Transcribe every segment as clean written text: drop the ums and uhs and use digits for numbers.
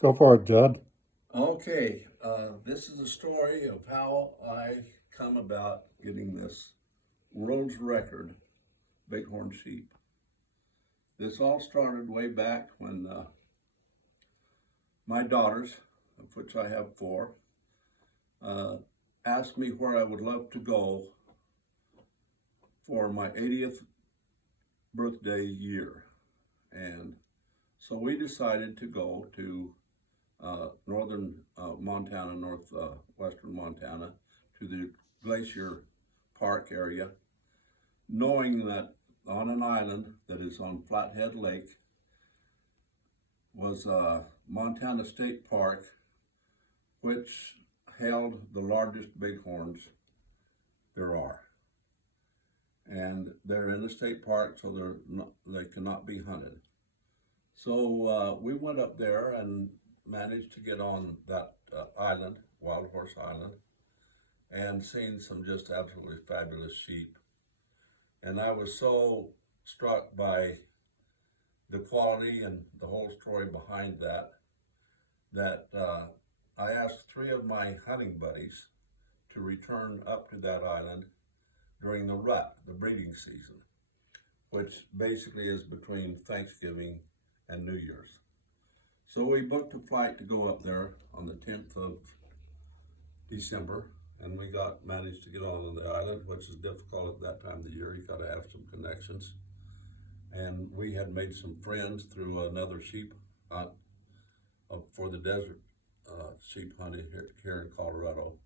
Go for it, Judd. Okay, this is a story of how I come about getting this world's record bighorn sheep. This all started way back when my daughters, of which I have four, uh, asked me where I would love to go for my 80th birthday year. And so we decided to go to northern Montana, northwestern Montana, to the Glacier Park area, knowing that on an island that is on Flathead Lake was Montana State Park, which held the largest bighorns there are. And they're in the state park, so they cannot be hunted. So we went up there and managed to get on that island, Wild Horse Island, and seen some just absolutely fabulous sheep. And I was so struck by the quality and the whole story behind that I asked three of my hunting buddies to return up to that island during the rut, the breeding season, which basically is between Thanksgiving and New Year's. So we booked a flight to go up there on the 10th of December, and we managed to get on the island, which is difficult at that time of the year. You got to have some connections. And we had made some friends through another sheep hunt for the desert sheep hunting here in Colorado.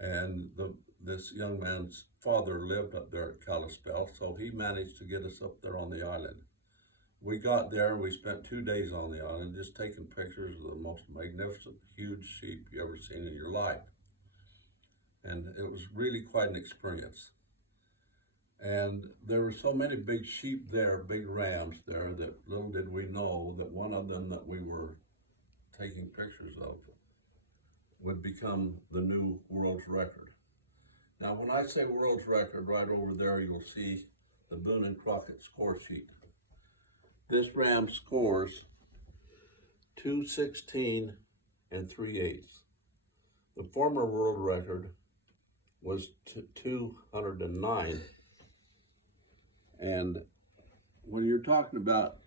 And this young man's father lived up there at Kalispell, so he managed to get us up there on the island. We got there, we spent 2 days on the island just taking pictures of the most magnificent, huge sheep you ever seen in your life. And it was really quite an experience. And there were so many big sheep there, big rams there, that little did we know that one of them that we were taking pictures of would become the new world's record. Now, when I say world's record, right over there you'll see the Boone and Crockett score sheet. This ram scores 216 and 3/8. The former world record was 209. And when you're talking about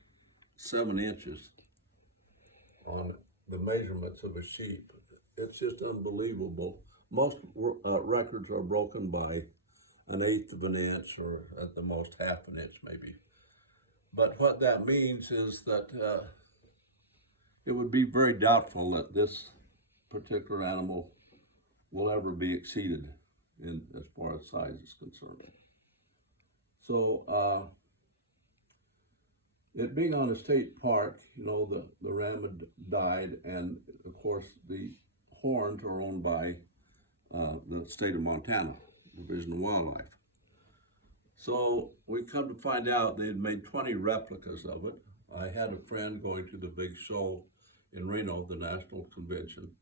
7 inches on the measurements of a sheep, it's just unbelievable. Most records are broken by an eighth of an inch, or at the most half an inch maybe. But what that means is that it would be very doubtful that this particular animal will ever be exceeded as far as size is concerned. So it being on a state park, the ram had died, and of course the horns are owned by the state of Montana, Division of Wildlife. So we come to find out they had made 20 replicas of it. I had a friend going to the big show in Reno, the national convention,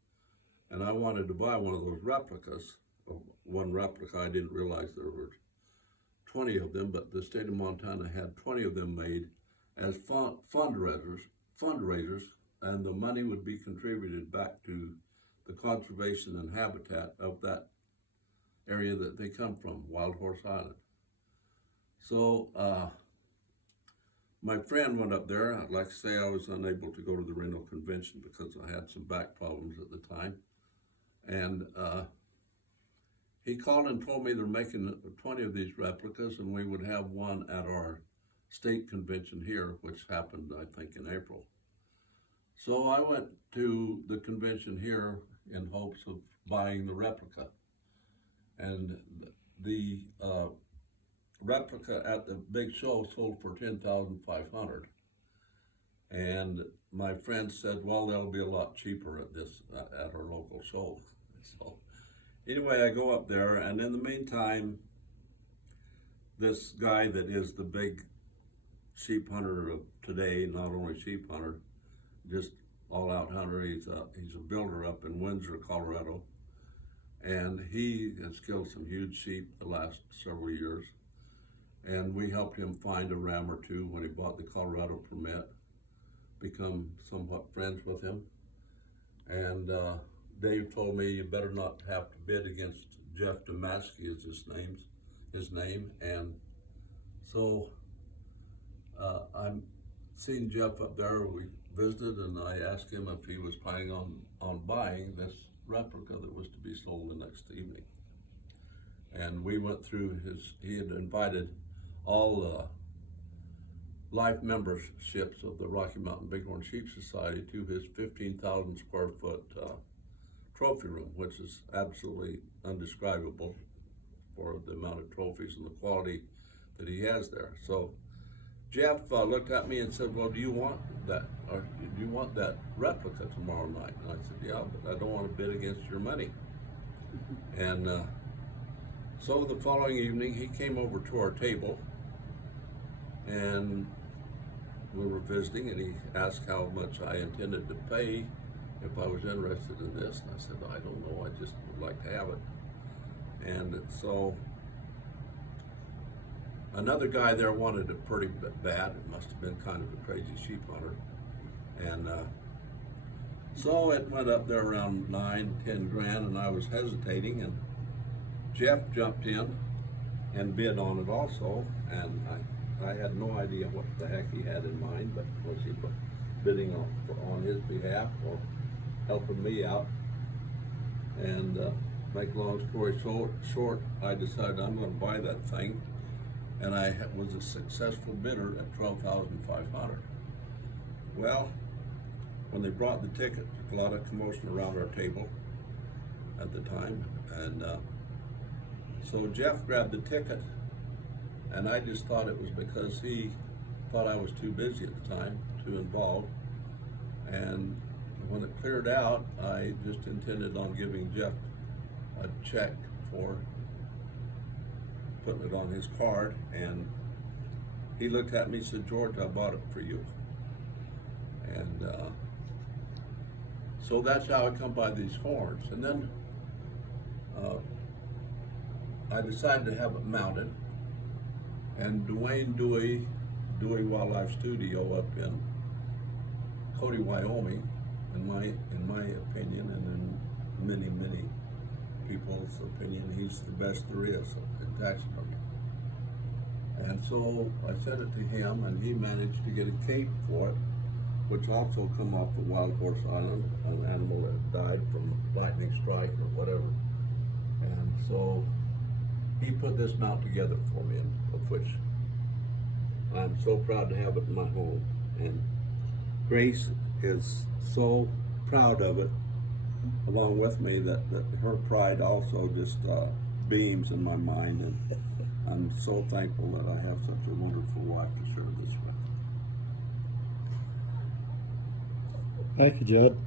and I wanted to buy one of those replicas. One replica, I didn't realize there were 20 of them, but the state of Montana had 20 of them made as fundraisers, and the money would be contributed back to the conservation and habitat of that area that they come from, Wild Horse Island. So my friend went up there. Like I say, I was unable to go to the Reno convention because I had some back problems at the time. And he called and told me they're making 20 of these replicas, and we would have one at our state convention here, which happened, I think, in April. So I went to the convention here in hopes of buying the replica. And the replica at the big show sold for $10,500. And my friend said, well, that'll be a lot cheaper at our local show. So anyway, I go up there, and in the meantime, this guy that is the big sheep hunter of today, not only sheep hunter, just all-out hunter, he's a builder up in Windsor, Colorado, and he has killed some huge sheep the last several years. And we helped him find a ram or two when he bought the Colorado permit, become somewhat friends with him. And Dave told me you better not have to bid against Jeff Damaski is his name. And so I'm seeing Jeff up there. We visited, and I asked him if he was planning on buying this replica that was to be sold the next evening. And we went through he had invited all life memberships of the Rocky Mountain Bighorn Sheep Society to his 15,000 square foot trophy room, which is absolutely undescribable for the amount of trophies and the quality that he has there. So Jeff looked at me and said, well, do you want that replica tomorrow night? And I said, yeah, but I don't want to bid against your money. And so the following evening, he came over to our table, and we were visiting, and he asked how much I intended to pay if I was interested in this. And I said, I don't know, I just would like to have it. And so another guy there wanted it pretty bad. It must have been kind of a crazy sheep hunter. And so it went up there around 9-10 grand, and I was hesitating, and Jeff jumped in and bid on it also, and I had no idea what the heck he had in mind, but was he bidding on his behalf or helping me out? And make long story short, I decided I'm going to buy that thing, and I was a successful bidder at $12,500. Well, when they brought the ticket, a lot of commotion around our table at the time, and so Jeff grabbed the ticket, and I just thought it was because he thought I was too busy at the time, too involved. And when it cleared out, I just intended on giving Jeff a check for putting it on his card, and he looked at me and said, George, I bought it for you. And so that's how I come by these horns. And then I decided to have it mounted, and Dwayne Dewey Wildlife Studio up in Cody, Wyoming, in my opinion, and in many people's opinion, he's the best there is in taxidermy. And so I sent it to him, and he managed to get a cape for it, which also come off the Wild Horse Island, an animal that died from lightning strike or whatever. And so he put this mount together for me, of which I'm so proud to have it in my home. And Grace is so proud of it, along with me, that her pride also just beams in my mind. And I'm so thankful that I have such a wonderful wife to share this with. Thank you, Judd.